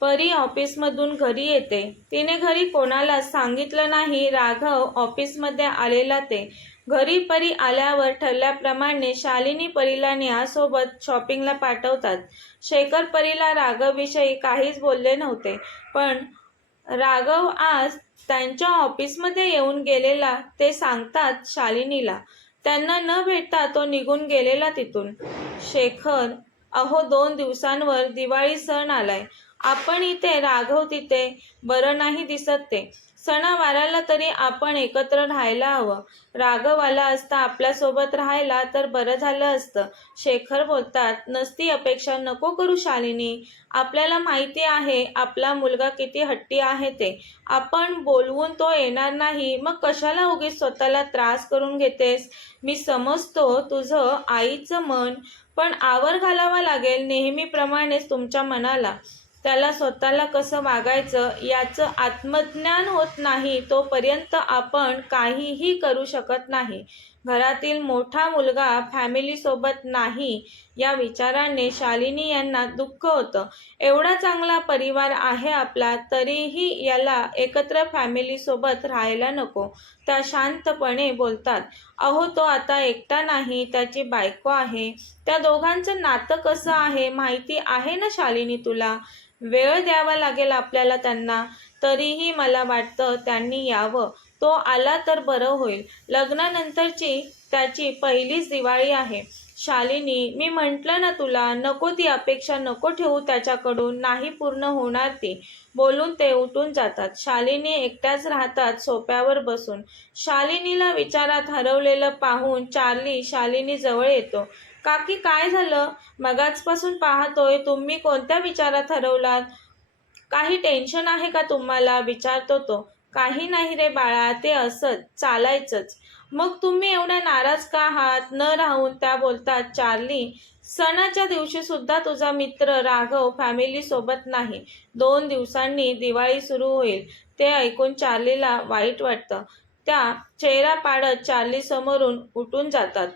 परी ऑफिसमधून घरी येते. तिने घरी कोणाला सांगितलं नाही राघव ऑफिसमध्ये आलेला ते. घरी परी आल्यावर ठरल्याप्रमाणे शालिनी परीला नेहासोबत शॉपिंगला पाठवतात. शेखर परीला राघवविषयी काहीच बोलले नव्हते. पण राघव आज त्यांच्या ऑफिसमध्ये येऊन गेलेला ते सांगतात शालिनीला. त्यांना न भेटता तो निघून गेलेला तिथून. शेखर अहो दोन दिवसांवर दिवाळी सण आलाय. आपण इथे राघव तिथे बरं नाही दिसत ते. सणावाराला तरी आपण एकत्र राहायला हवं. राघव आला असता आपल्यासोबत राहायला तर बरं झालं असतं. शेखर बोलतात नसती अपेक्षा नको करू शालिनी. आपल्याला माहिती आहे आपला मुलगा किती हट्टी आहे ते. आपण बोलवून तो येणार नाही. मग कशाला उगीच स्वतःला त्रास करून घेतेस? मी समजतो तुझं आईचं मन पण आवर घालावा लागेल नेहमीप्रमाणेच तुमच्या मनाला. त्याला स्वतःला कसं वागायचं याचं आत्मज्ञान होत नाही तोपर्यंत आपण काहीही करू शकत नाही. घरातील मोठा मुलगा फॅमिलीसोबत नाही या विचाराने शालिनी यांना दुःख होतं. एवढा चांगला परिवार आहे आपला तरीही याला एकत्र फॅमिलीसोबत राहायला नको. त्या शांतपणे बोलतात अहो तो आता एकटा नाही त्याची बायको आहे. त्या दोघांचं नातं कसं आहे माहिती आहे ना शालिनी तुला? वेळ द्यावा लागेल आपल्याला त्यांना. तरीही मला वाटतं त्यांनी यावं. तो आला तर बरं होईल. लग्नानंतरची त्याची पहिलीच दिवाळी आहे. शालिनी मी म्हटलं ना तुला नको ती अपेक्षा नको ठेवू त्याच्याकडून नाही पूर्ण होणार ती. बोलून ते उठून जातात. शालिनी एकट्याच राहतात सोप्यावर बसून. शालिनीला विचारात हरवलेलं पाहून चार्ली शालिनी जवळ येतो. काकी काय झालं? मगाचपासून पाहतोय तुम्ही कोणत्या विचारात हरवलात? काही टेन्शन आहे का तुम्हाला? विचारतो तो. काही नाही रे बाळा ते असंच चालायचंच. मग तुम्ही एवढ्या नाराज का आहात? न राहून त्या बोलतात चार्ली सणाच्या दिवशी सुद्धा तुझा मित्र राघव फॅमिली सोबत नाही. दोन दिवसांनी दिवाळी सुरू होईल. ते ऐकून चार्लीला वाईट वाटतं. त्या चेहरा पाडत चार्ली समोरून उठून जातात.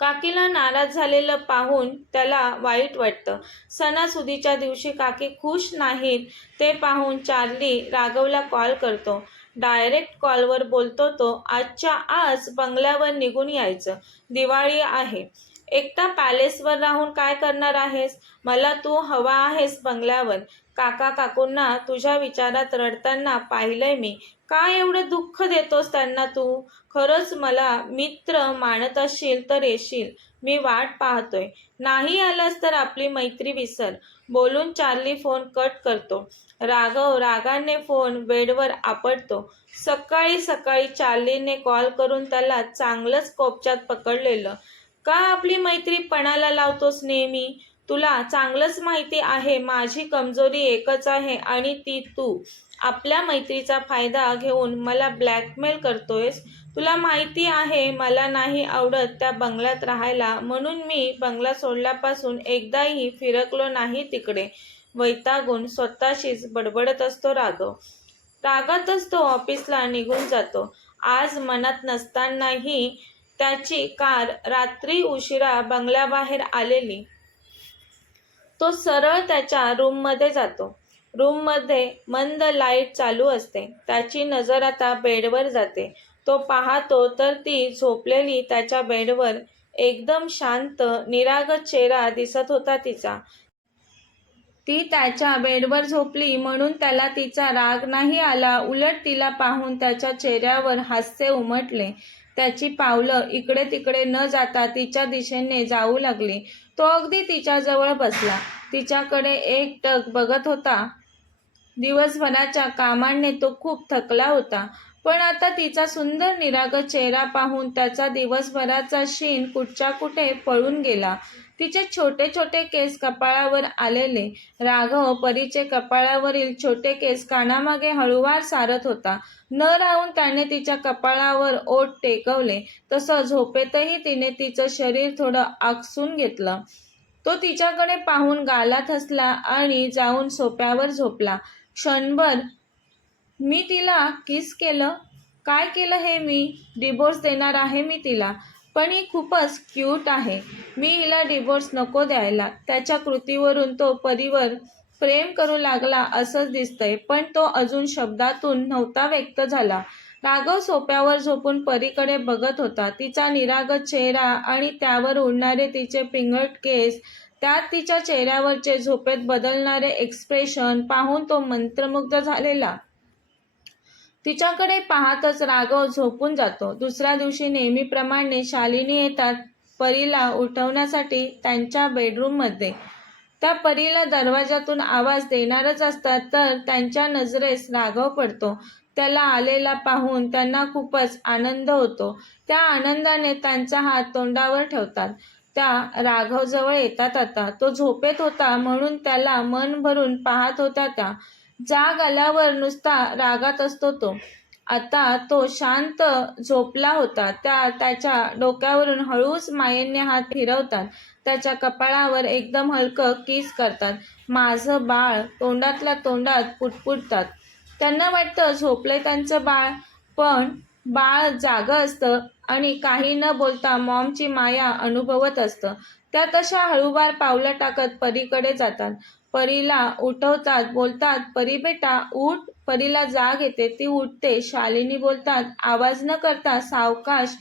काकीला नाराज झालेलं पाहून त्याला वाईट वाटतं. सणासुदीच्या दिवशी काकी खुश नाहीत ते पाहून चार्ली राघवला कॉल करतो. डायरेक्ट कॉलवर बोलतो तो आजच्या आज बंगल्यावर निघून यायचं. दिवाळी आहे. एकटा पॅलेसवर राहून काय करणार आहेस? मला तू हवा आहेस बंगल्यावर. काका काकूंना तुझ्या विचारात रडताना पाहिलंय मी. काय एवढं दुःख देतोस त्यांना तू? खरंच मला मित्र मानत असशील तर येशील. मी वाट पाहतोय. नाही आलास तर आपली मैत्री विसर. बोलून चार्ली फोन कट करतो. राघव रागाने फोन बेडवर आपटतो. सकाळी सकाळी चार्लीने कॉल करून त्याला चांगलंच कोपच्यात पकडलेलं. का आपली मैत्री पणाला लावतोस नेहमी? तुला चांगलंच माहिती आहे माझी कमजोरी एकच आहे आणि ती तू. आपल्या मैत्रीचा फायदा घेऊन मला ब्लॅकमेल करतोयस? तुला माहिती आहे मला नाही आवडत त्या बंगल्यात राहायला. म्हणून मी बंगला सोडल्यापासून एकदाही फिरकलो नाही तिकडे. वैतागून स्वतःशीच बडबडत असतो राघव. रागातच तो ऑफिसला निघून जातो. आज मनात नसतानाही त्याची कार रात्री उशिरा बंगल्याबाहेर आलेली. तो सरळ त्याच्या रूममध्ये जातो. रूममध्ये मंद लाइट चालू असते. त्याची नजर आता बेडवर जाते. तो पाहतो तर ती झोपलेली त्याच्या बेडवर एकदम शांत निरागत चेहरा दिसत होता तिचा. ती त्याच्या बेडवर झोपली म्हणून त्याला तिचा राग नाही आला. उलट तिला पाहून त्याच्या चेहऱ्यावर हास्य उमटले. त्याची पावलं इकडे तिकडे न जाता तिच्या दिशेने जाऊ लागली. तो अगदी तिच्याजवळ बसला. तिच्याकडे एक टक बघत होता. दिवसभराच्या कामाने तो खूप थकला होता. पण आता तिचा सुंदर निराग चेहरा पाहून त्याचा दिवसभराचा शीन कुठच्या कुठे पळून गेला. तिचे छोटे छोटे केस कपाळावर आलेले राघव परीचे कपाळावरील छोटे केस कानामागे हळूवार सारत होता. न राहून त्याने तिच्या कपाळावर ओठ टेकवले. तसं झोपेतही तिने तिचं शरीर थोडं आकसून घेतलं. तो तिच्याकडे पाहून गालात हसला आणि जाऊन सोप्यावर झोपला. क्षणभर मी तिला किस केलं? काय केलं हे मी? डिवोर्स देणार आहे मी तिला. पण ही खूपच क्यूट आहे. मी हिला डिवोर्स नको द्यायला. त्याच्या कृतीवरून तो परीवर प्रेम करू लागला असंच दिसतंय. पण तो अजून शब्दातून नव्हता व्यक्त झाला. राघव सोप्यावर झोपून परीकडे बघत होता. तिचा निरागत चेहरा आणि त्यावर उडणारे तिचे पिंगट केस त्यात तिच्या चेहऱ्यावरचे झोपेत बदलणारे एक्सप्रेशन पाहून तो मंत्रमुग्ध झालेला. तिच्याकडे पाहतच राघव झोपून जातो. दुसऱ्या दिवशी नेहमीप्रमाणे शालिनी येतात परीला उठवण्यासाठी त्यांच्या बेडरूममध्ये त्या परीला दरवाजातून आवाज देणारच असतात तर त्यांच्या नजरेस राघव पडतो. त्याला आलेला पाहून त्यांना खूपच आनंद होतो. त्या आनंदाने त्यांचा हात तोंडावर ठेवतात. त्या राघवजवळ येतात आता. तो झोपेत होता म्हणून त्याला मन भरून पाहत होता त्या. जाग आल्यावर नुसता रागात असतो तो. आता तो शांत झोपला होता. त्या त्याच्या डोक्यावरून हळूच मायेने हात फिरवतात. त्याच्या कपाळावर एकदम हलकं किस करतात. माझं बाळ तोंडातल्या तोंडात पुटपुटतात. त्यांना वाटतं झोपलंय त्यांचं बाळ पण बाळ जागं असतं. आणि काही न बोलता मॉमची माया अनुभवत असतं. त्या तशा हळूवार पावलं टाकत परीकडे जातात. परीला उठवतात बोलतात परी बेटा उठ. परीला जाग येते. ती उठते शालिनी बोलतात आवाज न करता सावकाश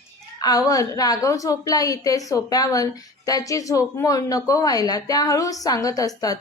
आवर. राघव झोपला इथे सोप्यावर. त्याची झोपमोड नको व्हायला. त्या हळूच सांगत असतात.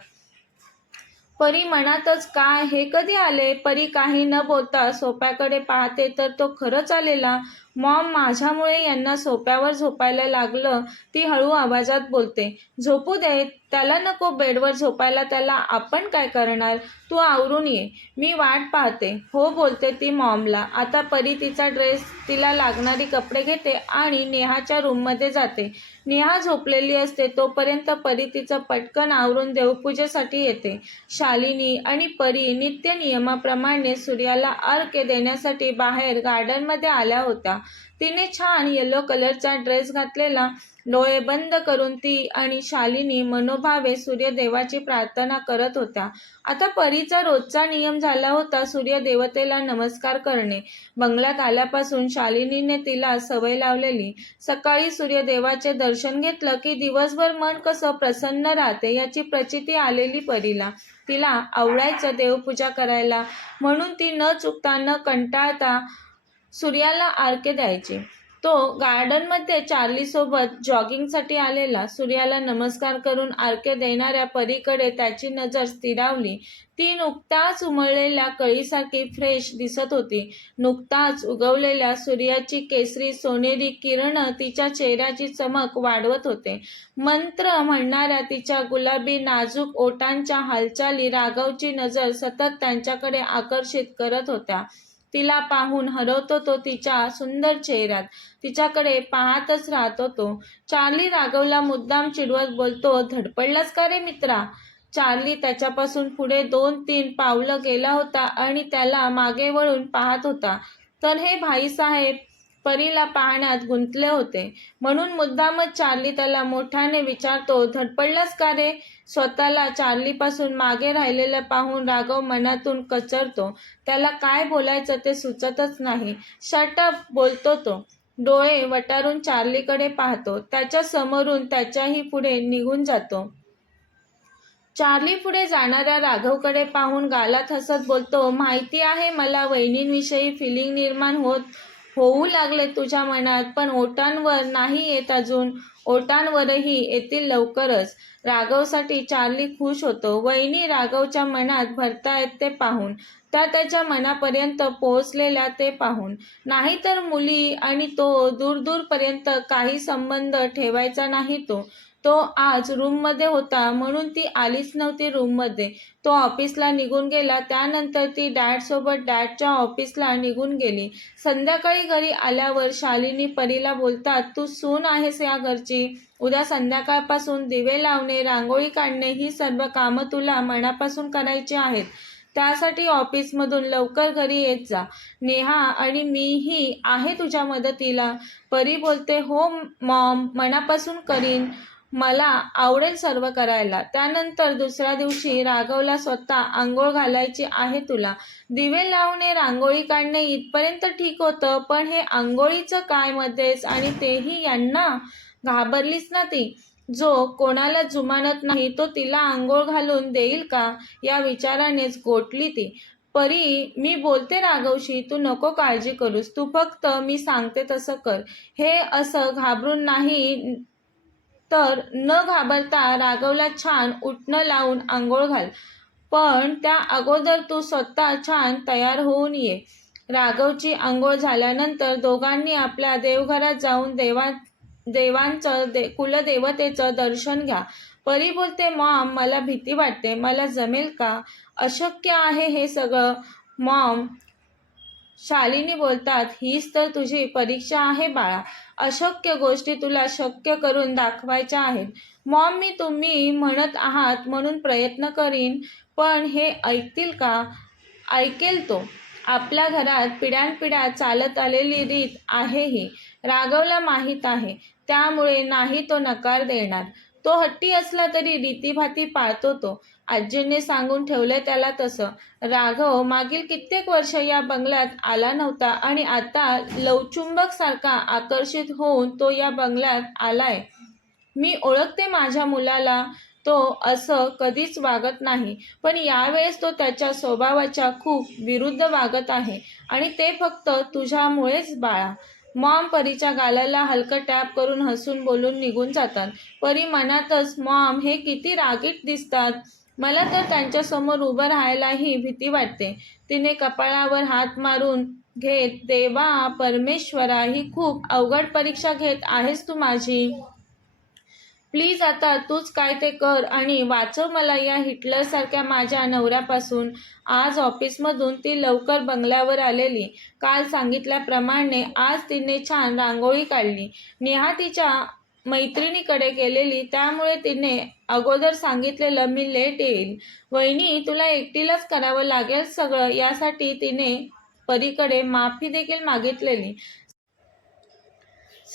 परी मनातच काय हे कधी आले? परी काही न बोलता सोप्याकडे पाहते तर तो खरंच आलेला. मॉम माझ्यामुळे यांना सोप्यावर झोपायला लागलं ती हळू आवाजात बोलते. झोपू दे त्याला नको बेडवर झोपायला त्याला आपण काय करणार? तू आवरून ये मी वाट पाहते. हो बोलते ती मॉमला. आता परी तिचा ड्रेस तिला लागणारी कपडे घेते आणि नेहाच्या रूममध्ये जाते. नेहा झोपलेली असते तोपर्यंत परी तिचं पटकन आवरून देवपूजेसाठी येते. शालिनी आणि परी नित्य नियमाप्रमाणे सूर्याला अर्के देण्यासाठी बाहेर गार्डनमध्ये आल्या होत्या. तिने छान येलो कलरचा ड्रेस घातलेला डोळे बंद करून ती आणि शालिनी मनोभावे सूर्यदेवाची प्रार्थना करत होत्या. आता परीचा रोजचा नियम झाला होता सूर्यदेवतेला नमस्कार करणे. बंगल्यात आल्यापासून शालिनीने तिला सवय लावलेली. सकाळी सूर्यदेवाचे दर्शन घेतलं की दिवसभर मन कसं प्रसन्न राहते याची प्रचिती आलेली परीला. तिला आवडायचं देवपूजा करायला. म्हणून ती न चुकता न कंटाळता सूर्याला आरके द्यायचे. तो गार्डनमध्ये चार्लीसोबत जॉगिंगसाठी आलेला. सूर्याला नमस्कार करून आरके देणाऱ्या परीकडे त्याची नजर स्थिरावली. ती नुकताच उमळलेल्या कळीसारखी फ्रेश दिसत होती. नुकताच उगवलेल्या सूर्याची केसरी सोनेरी किरण तिच्या चेहऱ्याची चमक वाढवत होते. मंत्र म्हणणाऱ्या तिच्या गुलाबी नाजूक ओटांच्या हालचाली राघवची नजर सतत त्यांच्याकडे आकर्षित करत होत्या. तिला पाहून हरवतो तो तिच्या सुंदर चेहऱ्यात. तिच्याकडे पाहतच राहतो तो. चार्ली राघवला मुद्दाम चिडवत बोलतो धडपडलास का रे मित्रा? चार्ली त्याच्यापासून पुढे दोन तीन पावलं गेला होता आणि त्याला मागे वळून पाहत होता. तर हे भाईसाहेब परीला पाहण्यात गुंतले होते. म्हणून मुद्दामच चार्ली त्याला मोठ्याने विचारतो धडपडलास का रे? स्वतःला चार्लीपासून मागे राहिलेलं पाहून राघव मनातून कचरतो. त्याला काय बोलायचं ते सुचतच नाही. शटअप बोलतो तो. डोळे वटारून चार्लीकडे पाहतो. त्याच्या समोरून त्याच्याही पुढे निघून जातो. चार्ली पुढे जाणाऱ्या राघवकडे पाहून गालात हसत बोलतो माहिती आहे मला वहिनींविषयी फिलिंग निर्माण होत होऊ लागले तुझ्या मनात पण ओटांवर नाही येत अजून. ओटांवरही येतील लवकरच. राघवसाठी चार्ली खुश होतो. वहिनी राघवच्या मनात भरतायत ते पाहून. त्या त्याच्या मनापर्यंत पोहोचलेल्या ते पाहून. नाहीतर मुली आणि तो दूर दूरपर्यंत काही संबंध ठेवायचा नाही तो. तो आज रूममध्ये होता म्हणून ती आलीच नव्हती रूममध्ये तो ऑफिसला निघून गेला. त्यानंतर ती डॅडसोबत डॅडच्या ऑफिसला निघून गेली. संध्याकाळी घरी आल्यावर शालिनी परीला बोलतात तू सून आहेस या घरची. उद्या संध्याकाळपासून दिवे लावणे रांगोळी काढणे ही सर्व कामं तुला मनापासून करायची आहेत. त्यासाठी ऑफिसमधून लवकर घरी येत जा. नेहा आणि मीही आहे तुझ्या मदतीला. परी बोलते हो मॉम मनापासून करीन. मला आवडेल सर्व करायला. त्यानंतर दुसऱ्या दिवशी राघवला स्वतः आंघोळ घालायची आहे तुला. दिवे लावणे रांगोळी काढणे इथपर्यंत ठीक होतं पण हे आंघोळीचं काय मध्येच? आणि तेही यांना? घाबरलीच ना ती? जो कोणाला जुमानत नाही तो तिला आंघोळ घालून देईल का? या विचारानेच गोठली ती. परी मी बोलते राघवशी तू नको काळजी करूस. तू फक्त मी सांगते तसं कर. हे असं घाबरून नाही तर न घाबरता राघवला छान उठणं लावून आंघोळ घाल. पण त्या अगोदर तू स्वतः छान तयार होऊन ये. राघवची आंघोळ झाल्यानंतर दोघांनी आपल्या देवघरात जाऊन देवा देवांचं दे कुलदेवतेचं दर्शन घ्या. परी बोलते मॉम मला भीती वाटते. मला जमेल का? अशक्य आहे हे सगळं. मॉम शालिनी बोलतात हीच तर तुझी परीक्षा आहे बाळा. अशक्य गोष्टी तुला शक्य करून दाखवायच्या आहेत. मॉम मी तुम्ही म्हणत आहात म्हणून प्रयत्न करीन पण हे ऐकतील का? ऐकेल तो. आपल्या घरात पिढ्यानपिढ्या चालत आलेली रीत आहे ही. राघवला माहीत आहे. त्यामुळे नाही तो नकार देणार. तो हट्टी असला तरी रीतीभाती पाळतो तो. आजींनी सांगून ठेवलंय त्याला तसं. राघव मागील कित्येक वर्ष या बंगल्यात आला नव्हता आणि आता लवचुंबक सारखा आकर्षित होऊन तो या बंगल्यात आलाय. मी ओळखते माझ्या मुलाला. तो असं कधीच वागत नाही. पण यावेळेस तो त्याच्या स्वभावाच्या खूप विरुद्ध वागत आहे. आणि ते फक्त तुझ्यामुळेच बाळा. मॉम परीच्या गालाला हलकं टॅप करून हसून बोलून निघून जातात. परी मनातच मॉम हे किती रागीट दिसतात. मला तर त्यांच्यासमोर उभं राहायलाही भीती वाटते. तिने कपाळावर हात मारून घेत देवा परमेश्वरा ही खूप अवघड परीक्षा घेत आहेस तू माझी. प्लीज आता तूच काय ते कर आणि वाचव मला या हिटलरसारख्या माझ्या नवऱ्यापासून. आज ऑफिसमधून ती लवकर बंगल्यावर आलेली. काल सांगितल्याप्रमाणे आज तिने छान रांगोळी काढली. नेहा तिच्या मैत्रिणीकडे गेलेली त्यामुळे तिने अगोदर सांगितलेलं मी लेट येईल वहिनी तुला एकटीलाच करावं लागेल सगळं यासाठी तिने परीकडे माफी देखील मागितलेली.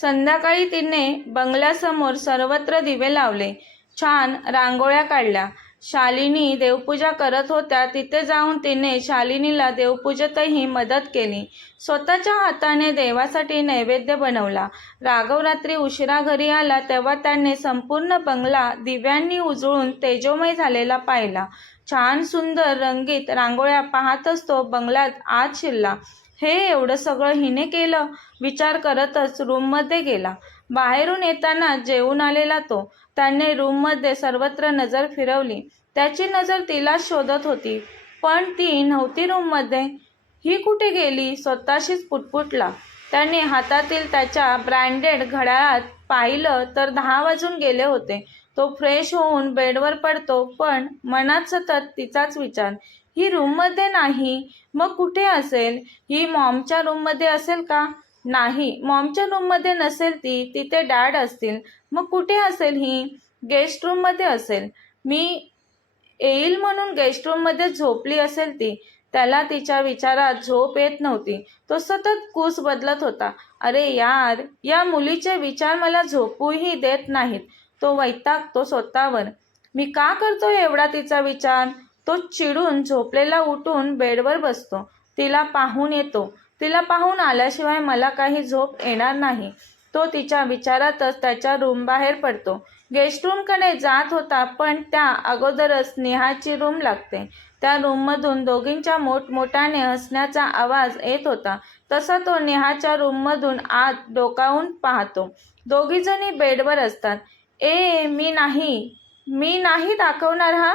संध्याकाळी तिने बंगल्यासमोर सर्वत्र दिवे लावले. छान रांगोळ्या काढल्या. शालिनी देवपूजा करत होत्या. तिथे जाऊन तिने शालिनीला देवपूजेतही मदत केली. स्वतःच्या हाताने देवासाठी नैवेद्य बनवला. राघव रात्री उशिरा घरी आला तेव्हा त्याने संपूर्ण बंगला दिव्यांनी उजळून तेजोमय झालेला पाहिला. छान सुंदर रंगीत रांगोळ्या पाहतच तो बंगल्यात आत शिरला. हे एवढं सगळं हिने केलं? विचार करतच रूममध्ये गेला. बाहेरून येताना जेवून आलेला तो. त्याने रूममध्ये सर्वत्र नजर फिरवली. त्याची नजर तिला शोधत होती. पण ती नव्हती रूममध्ये ही कुठे गेली? स्वतःशीच पुटपुटला. त्याने हातातील त्याच्या ब्रँडेड घड्याळात पाहिलं तर दहा वाजून गेले होते. तो फ्रेश होऊन बेडवर पडतो पण मनात सतत तिचाच विचार. ही रूममध्ये नाही. मग कुठे असेल? ही मॉमच्या रूममध्ये असेल का? नाही मॉमच्या रूममध्ये नसेल ती तिथे डॅड असतील. मग कुठे असेल ही? गेस्ट रूममध्ये असेल. मी येईल म्हणून गेस्ट रूममध्ये झोपली असेल ती. त्याला तिच्या विचारात झोप येत नव्हती. तो सतत कूस बदलत होता. अरे यार या मुलीचे विचार मला झोपूही देत नाहीत. तो वैतागतो स्वतःवर. मी का करतो एवढा तिचा विचार? तो चिडून झोपलेला उठून बेडवर बसतो. तिला पाहून येतो. तिला पाहून आल्याशिवाय मला काही झोप येणार नाही. तो तिच्या विचारातच त्याच्या रूम बाहेर पडतो. गेस्ट रूमकडे जात होता पण त्या अगोदरच नेहाची रूम लागते. त्या रूममधून दोघींच्या मोठमोठ्याने हसण्याचा आवाज येत होता. तसा तो नेहाच्या रूममधून आत डोकावून पाहतो. दोघीजणी बेडवर असतात. ए मी नाही. मी नाही दाखवणार हा?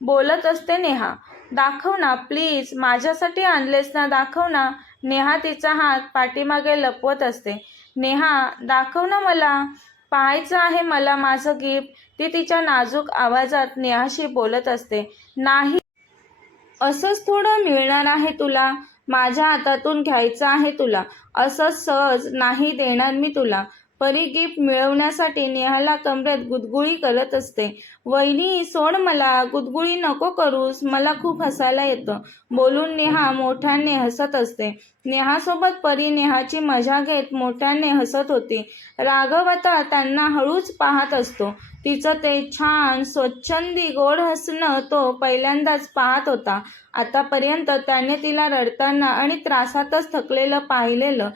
बोलत असते नेहा. दाखव ना प्लीज माझ्यासाठी आणलेस ना दाखव ना. नेहा तिचा हात पाठीमागे लपवत असते. नेहा दाखव ना मला. पाहायचं आहे मला माझं गिफ्ट ती तिच्या नाजूक आवाजात नेहाशी बोलत असते. नाही. असंच थोडं मिळणार आहे तुला. माझ्या हातातून घ्यायचं आहे तुला. असं सहज नाही देणार मी तुला. परी गिफ्ट मिळवण्यासाठी नेहाला कमरेत गुदगुळी करत असते. वहिनी सोड मला गुदगुळी नको करूस मला खूप हसायला येतं. बोलून नेहा मोठ्याने हसत असते. नेहासोबत परी नेहाची मजा घेत मोठ्याने हसत होती. राघव आता त्यांना हळूच पाहत असतो. तिचं ते छान स्वच्छंदी गोड हसणं तो पहिल्यांदाच पाहत होता. आतापर्यंत त्याने तिला रडताना आणि त्रासातच थकलेलं पाहिलेलं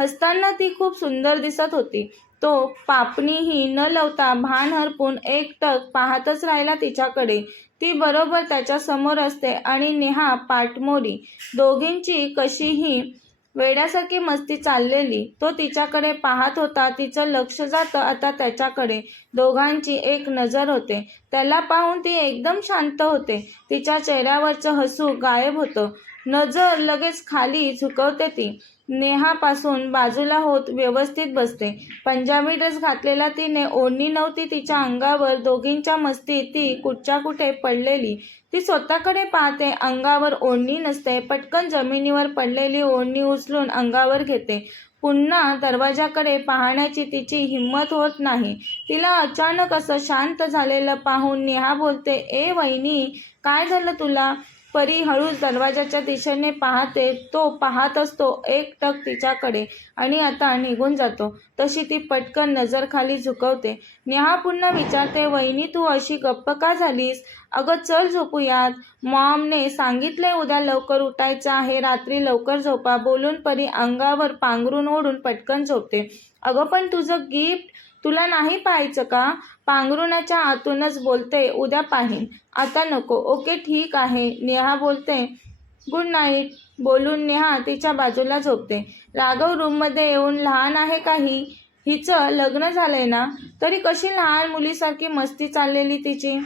हसताना ती खूप सुंदर दिसत होती. तो पापणीही न लावता भान हरपून एकटक पाहतच राहिला तिच्याकडे. ती बरोबर त्याच्यासमोर असते आणि नेहा पाटमोरी दोघींची कशीही वेड्यासारखी मस्ती चाललेली. तो तिच्याकडे पाहत होता तिचं लक्ष जातं आता त्याच्याकडे. दोघांची एक नजर होते. त्याला पाहून ती एकदम शांत होते. तिच्या चेहऱ्यावरचं हसू गायब होतं. नजर लगेच खाली झुकवते ती. नेहापासून बाजूला होत व्यवस्थित बसते. पंजाबी ड्रेस घातलेला तिने ओढणी नव्हती तिच्या अंगावर दोघींच्या मस्तीत ती कुठच्या कुठे पडलेली. ती स्वतःकडे पाहते अंगावर ओढणी नसते पटकन जमिनीवर पडलेली ओढणी उचलून अंगावर घेते. पुन्हा दरवाजाकडे पाहण्याची तिची हिंमत होत नाही. तिला अचानक असं शांत झालेलं पाहून नेहा बोलते ए वहिनी काय झालं तुला? परी हळूच दरवाजाच्या दिशेने पाहते. तो पाहत असतो एक टक तिच्याकडे. आणि आता निघून जातो. तशी ती पटकन नजर खाली झुकवते. नेहा पुन्हा विचारते वहिनी तू अशी गप्प का झालीस? अगं चल झोपूयात. मॉमने सांगितले उद्या लवकर उठायचं आहे. रात्री लवकर झोपा. बोलून परी अंगावर पांघरून ओढून पटकन झोपते. अगं पण तुझं गिफ्ट तुला नाही पाहायचं का? पांघरुणाच्या आतूनच बोलते उद्या पाहीन. आता नको. ओके ठीक आहे. नेहा बोलते गुड नाईट. बोलून नेहा तिच्या बाजूला झोपते. राघव रूममध्ये येऊन लहान आहे का ही हिचं लग्न झालंय ना? तरी कशी लहान मुलीसारखी मस्ती चाललेली तिची?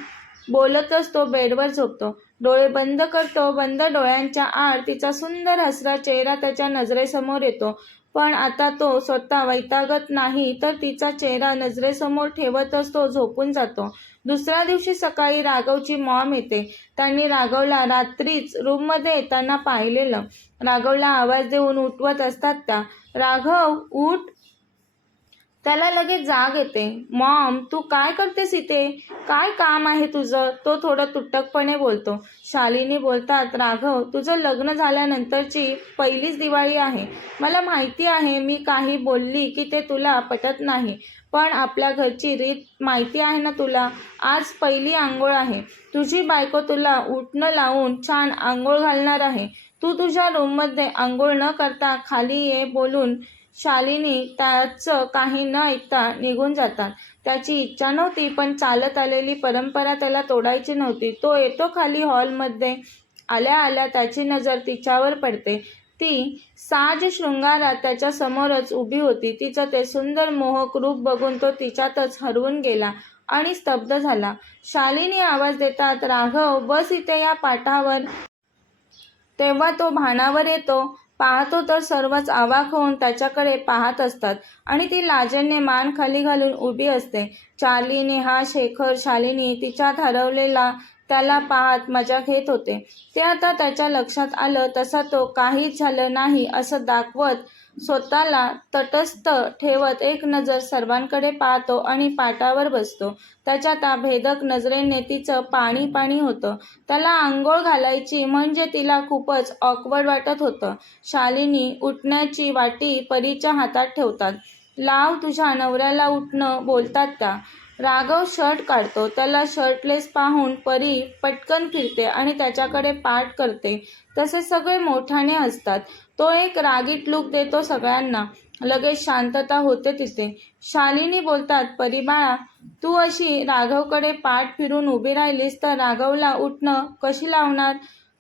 बोलतच तो बेडवर झोपतो. डोळे बंद करतो. बंद डोळ्यांच्या आड तिचा सुंदर हसरा चेहरा त्याच्या नजरेसमोर येतो. पण आता तो स्वतः वैतागत नाही तर तिचा चेहरा नजरेसमोर ठेवतच तो झोपून जातो. दुसऱ्या दिवशी सकाळी राघवची मॉम येते. त्यांनी राघवला रात्रीच रूममध्ये येताना पाहिलेलं. राघवला आवाज देऊन उठवत असतात त्या. राघव उठ! त्याला लगेच जाग येते. मॉम तू काय करतेस इथे? काय काम आहे तुझं? तो थोडं तुटकपणे बोलतो. शालिनी बोलतात राघव तुझं लग्न झाल्यानंतरची पहिलीच दिवाळी आहे. मला माहिती आहे मी काही बोलली की ते तुला पटत नाही पण आपल्या घरची रीत माहिती आहे ना तुला? आज पहिली आंघोळ आहे. तुझी बायको तुला उठणं लावून छान आंघोळ घालणार आहे. तू तुझ्या रूममध्ये आंघोळ न करता खाली ये बोलून शालिनी त्याचं काही न ऐकता निघून जातात. त्याची इच्छा नव्हती पण चालत आलेली परंपरा त्याला तोडायची नव्हती. तो येतो खाली हॉलमध्ये. आल्या आल्या त्याची नजर तिच्यावर पडते. ती साज शृंगारात त्याच्या समोरच उभी होती. तिचं ते सुंदर मोहक रूप बघून तो तिच्यातच हरवून गेला आणि स्तब्ध झाला. शालिनी आवाज देतात राघव बस इथे या पाठावर तेव्हा तो भानावर येतो. पाहतो तर सर्वच आवाक होऊन त्याच्याकडे पाहत असतात. आणि ती लाजणने मान खाली घालून उभी असते. चार्ली नेहा शेखर शालिनी तिच्यात हरवलेला त्याला पाहत मजा घेत होते. ते आता त्याच्या लक्षात आलं तसा तो काहीच झालं नाही असं दाखवत स्वतःला तटस्थ ठेवत एक नजर सर्वांकडे पाहतो आणि पाटावर बसतो. त्याच्या त्या भेदक नजरेने तिचं पाणी पाणी होतं. त्याला आंघोळ घालायची म्हणजे तिला खूपच ऑकवर्ड वाटत होतं. शालिनी उठण्याची वाटी परीच्या हातात ठेवतात. लाव तुझ्या नवऱ्याला उठणं बोलतात त्या. राघव शर्ट काढतो. त्याला शर्टलेस पाहून परी पटकन फिरते आणि त्याच्याकडे पाठ करते. तसे सगळे मोठ्याने असतात तो एक रागीट लुक देतो सगळ्यांना. लगेच शांतता होते तिथे. शालिनी बोलतात परिबाळा तू अशी राघवकडे पाठ फिरून उभी राहिलीस तर राघवला उठणं कशी लावणार?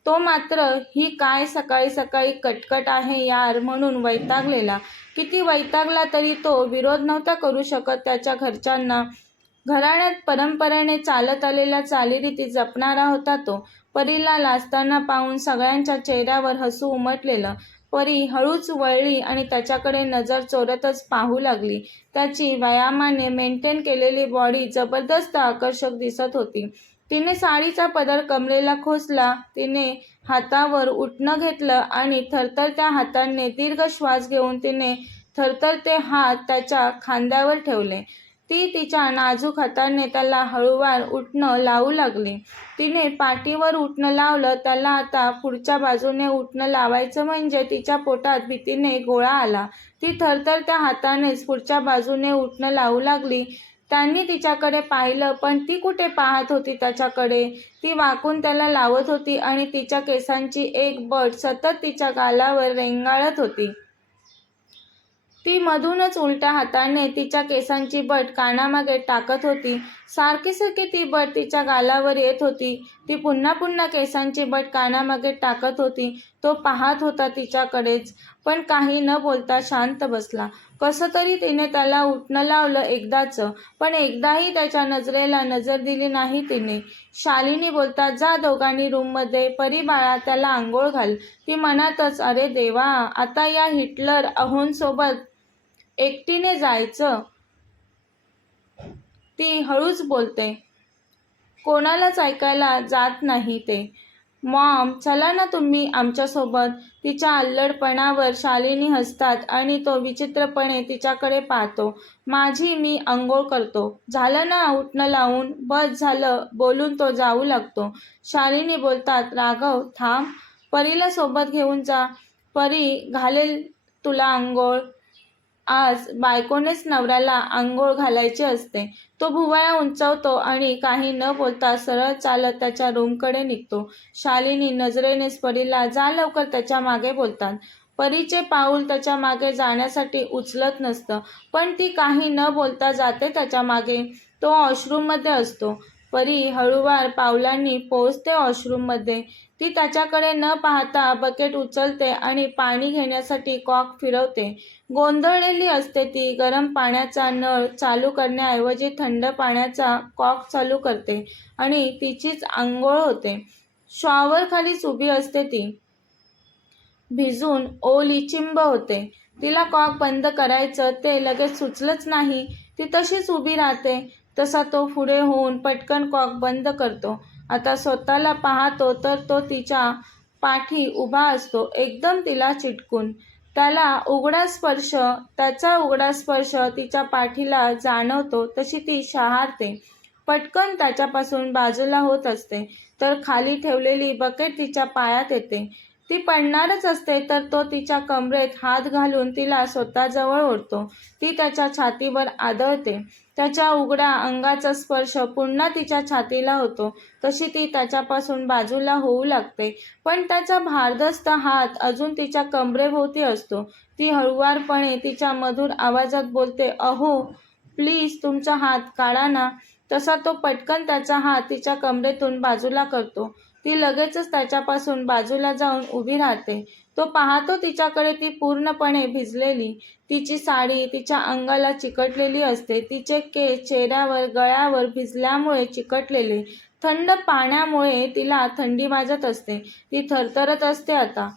तो मात्र ही काय सकाळी सकाळी कटकट आहे यार म्हणून वैतागलेला. किती वैतागला तरी तो विरोध नव्हता करू शकत त्याच्या घरच्यांना. घराण्यात परंपरेने चालत आलेल्या चालीरीती जपणारा होता तो. परीला लाजताना पाहून सगळ्यांच्या चेहऱ्यावर हसू उमटलेलं. परी हळूच वळली आणि त्याच्याकडे नजर चोरतच पाहू लागली. त्याची व्यायामाने मेंटेन केलेली बॉडी जबरदस्त आकर्षक दिसत होती. तिने साडीचा पदर कमरेला खोचला तिने हातावर उठणं घेतलं आणि थरथरत्या हातांनी दीर्घ श्वास घेऊन तिने थरथरते हात त्याच्या खांद्यावर ठेवले. ती तिच्या नाजूक हाताने त्याला हळूवार उठणं लावू लागली. तिने पाठीवर उठणं लावलं त्याला आता पुढच्या बाजूने उठणं लावायचं म्हणजे तिच्या पोटात भीतीने गोळा आला. ती थरथर त्या हातानेच पुढच्या बाजूने उठणं लावू लागली. त्यांनी तिच्याकडे पाहिलं पण ती कुठे पाहत होती त्याच्याकडे? ती वाकून त्याला लावत होती आणि तिच्या केसांची एक बट सतत तिच्या गालावर रेंगाळत होती. ती मधूनच उलट्या हाताने तिच्या केसांची बट कानामागे टाकत होती. सारखी सारखी ती बट तिच्या गालावर येत होती. ती पुन्हा पुन्हा केसांची बट कानामागे टाकत होती. तो पाहत होता तिच्याकडेच. पण काही न बोलता शांत बसला. कसं तरी तिने त्याला उठणं लावलं एकदाचं पण एकदाही त्याच्या नजरेला नजर दिली नाही तिने. शालिनी बोलता जा दोघांनी रूममध्ये. परिबाळा त्याला आंघोळ घाल. ती मनातच अरे देवा आता या हिटलर अहोंसोबत एकटीने जायचं. ती हळूच बोलते कोणालाच ऐकायला जात नाही ते. मॉम चला ना तुम्ही आमच्यासोबत. तिच्या अल्लडपणावर शालिनी हसतात आणि तो विचित्रपणे तिच्याकडे पाहतो. माझी मी अंघोळ करतो. झालं ना उठणं लावून? बस झालं. बोलून तो जाऊ लागतो. शालिनी बोलतात राघव थांब. परीला सोबत घेऊन जा. परी घालेल तुला आंघोळ. आज बायकोनेच नवऱ्याला आंघोळ घालायची असते. तो भुवया उंचावतो आणि काही न बोलता सरळ चालत त्याच्या रूमकडे निघतो. शालिनी नजरेनेच परीला जा लवकर त्याच्यामागे बोलतात. परीचे पाऊल त्याच्यामागे जाण्यासाठी उचलत नसतं पण ती काही न बोलता जाते त्याच्यामागे. तो वॉशरूममध्ये असतो. परी हळूवार पावलांनी पोहोचते वॉशरूममध्ये ती त्याच्याकडे न पाहता बकेट उचलते आणि पाणी घेण्यासाठी कॉक फिरवते. गोंधळलेली असते ती. गरम पाण्याचा नळ चालू करण्याऐवजी थंड पाण्याचा कॉक चालू करते आणि तिचीच आंघोळ होते. शॉवर खालीच उभी असते ती. भिजून ओली चिंब होते. तिला कॉक बंद करायचं ते लगेच सुचलंच नाही. ती तशीच उभी राहते. तसा तो पुढे होऊन पटकन कॉक बंद करतो. आता स्वतःला पाहतो तर तो तिच्या पाठी उभा असतो. एकदम तिला चिटकून. त्याला उघडा स्पर्श त्याचा उघडा स्पर्श तिच्या पाठीला जाणवतो तशी ती शहारते. पटकन त्याच्यापासून बाजूला होत असते. तर खाली ठेवलेली बकेट तिच्या पायात येते. ती पडणारच असते तर तो तिच्या कमरेत हात घालून तिला स्वतःजवळ ओढतो. ती त्याच्या छातीवर आदळते. त्याच्या उघड्या अंगाचा स्पर्श पुन्हा तिच्या छातीला होतो. तशी ती त्याच्यापासून बाजूला होऊ लागते. पण त्याचा भारदस्त हात अजून तिच्या कमरेभोवती असतो. ती हळुवारपणे तिच्या मधुर आवाजात बोलते अहो प्लीज तुमचा हात काढा ना. तसा तो पटकन त्याचा हात तिच्या कमरेतून बाजूला करतो. ती लगेचच त्याच्यापासून बाजूला जाऊन उभी राहते. तो पाहतो तिच्याकडे ती पूर्णपणे भिजलेली. तिची साडी तिच्या अंगाला चिकटलेली असते. तिचे केस चेहऱ्यावर गळ्यावर भिजल्यामुळे चिकटलेले. थंड पाण्यामुळे तिला थंडी वाजत असते. ती थरथरत असते आता.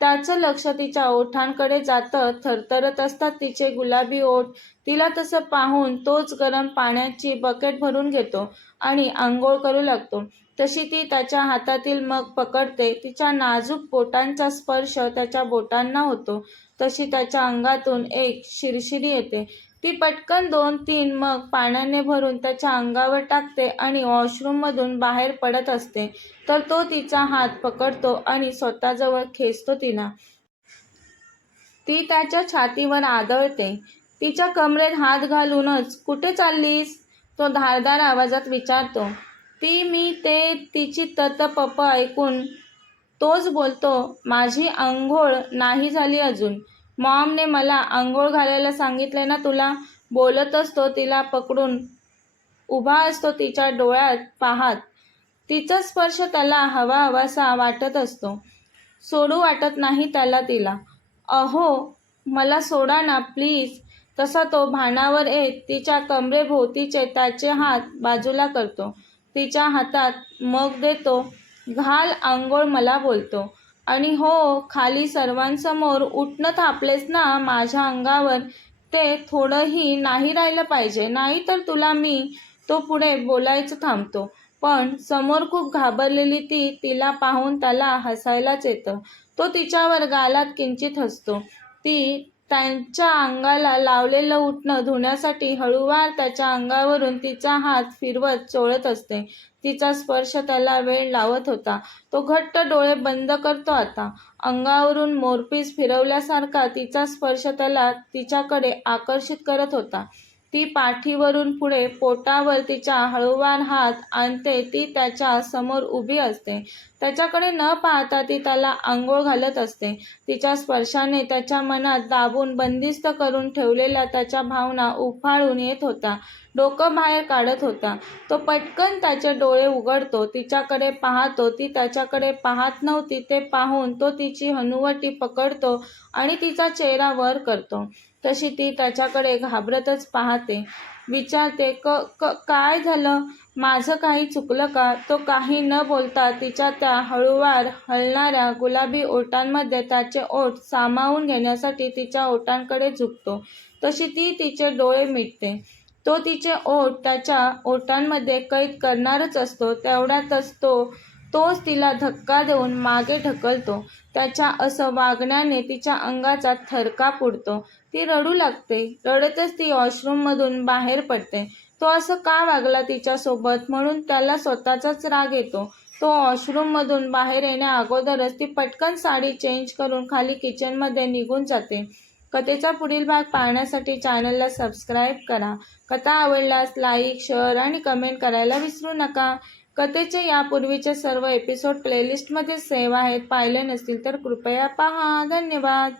त्याचं लक्ष तिच्या ओठांकडे जातं थरथरत असतात तिचे गुलाबी ओठ. तिला तसं पाहून तोच गरम पाण्याची बकेट भरून घेतो आणि आंघोळ करू लागतो. तशी ती त्याच्या हातातील मग पकडते. तिच्या नाजूक बोटांचा स्पर्श त्याच्या बोटांना होतो. तशी त्याच्या अंगातून एक शिरशिरी येते. ती पटकन दोन तीन मग पाण्याने भरून त्याच्या अंगावर टाकते आणि वॉशरूममधून बाहेर पडत असते. तर तो तिचा हात पकडतो आणि स्वतःजवळ खेचतो तिला. ती त्याच्या छातीवर आदळते. तिच्या कमरेत हात घालूनच कुठे चाललीस? तो धारदार आवाजात विचारतो. ती मी ते तिची तत पप ऐकून तोच बोलतो माझी आंघोळ नाही झाली अजून. मॉमने मला आंघोळ घालायला सांगितले ना तुला? बोलत असतो तिला पकडून. उभा असतो तिच्या डोळ्यात पाहात. तिचा स्पर्श त्याला हवा हवासा वाटत असतो. सोडू वाटत नाही त्याला तिला. अहो मला सोडा ना प्लीज. तसा तो भानावर येत तिच्या कमरेभोवतीचे त्याचे हात बाजूला करतो. तिच्या हातात मग देतो. घाल आंघोळ मला बोलतो. आणि हो खाली सर्वांसमोर उठणं थापलेस ना माझ्या अंगावर ते थोडंही नाही राहिलं पाहिजे. नाही तर तुला मी तो पुढे बोलायचं थांबतो. पण समोर खूप घाबरलेली ती तिला पाहून त्याला हसायलाच येतं. तो तिच्यावर गालात किंचित हसतो. ती त्यांच्या अंगाला लावलेलं उठणं धुण्यासाठी हळूवार त्याच्या अंगावरून तिचा हात फिरवत चोळत असते. तिचा स्पर्श त्याला वेळ लावत होता. तो घट्ट डोळे बंद करतो आता. अंगावरून मोरपीस फिरवल्यासारखा तिचा स्पर्श त्याला तिच्याकडे आकर्षित करत होता. ती पाठीवरून पुढे पोटावर तिच्या हळूवार हात आणते ती त्याच्यासमोर उभी असते. त्याच्याकडे न पाहता ती त्याला आंघोळ घालत असते. तिच्या स्पर्शाने त्याच्या मनात दाबून बंदिस्त करून ठेवलेल्या त्याच्या भावना उफाळून येत होता डोकं बाहेर काढत होता. तो पटकन त्याचे डोळे उघडतो तिच्याकडे पाहतो. ती त्याच्याकडे पाहत नव्हती ते पाहून तो तिची हनुवटी पकडतो आणि तिचा चेहरा वर करतो. तशी ती त्याच्याकडे घाबरतच पाहते. विचारते क क काय झालं? माझं काही चुकलं का? तो काही न बोलता तिच्या त्या हळूवार हलणाऱ्या गुलाबी ओटांमध्ये त्याचे ओठ सामावून घेण्यासाठी तिच्या ओटांकडे झुकतो. तशी ती तिचे डोळे मिटते. तो तिचे ओठ त्याच्या ओटांमध्ये कैद करणारच असतो. तेवढ्यातच तो तोच तिला धक्का देऊन मागे ढकलतो. त्याच्या असं वागण्याने तिच्या अंगाचा थरकाप उडतो ती रडू लागते. रडतच ती वॉशरूममधून बाहेर पडते. तो असं का वागला तिच्यासोबत? म्हणून त्याला स्वतःचाच राग येतो. तो वॉशरूममधून बाहेर येण्या अगोदरच ती पटकन साडी चेंज करून खाली किचनमध्ये निघून जाते. कथेचा पुढील भाग पाहण्यासाठी चॅनलला सबस्क्राईब करा. कथा आवडल्यास लाईक शेअर आणि कमेंट करायला विसरू नका. कथेचे यापूर्वीचे सर्व एपिसोड प्लेलिस्टमध्ये सेव्ह आहेत. पाहिले नसतील तर कृपया पहा. धन्यवाद.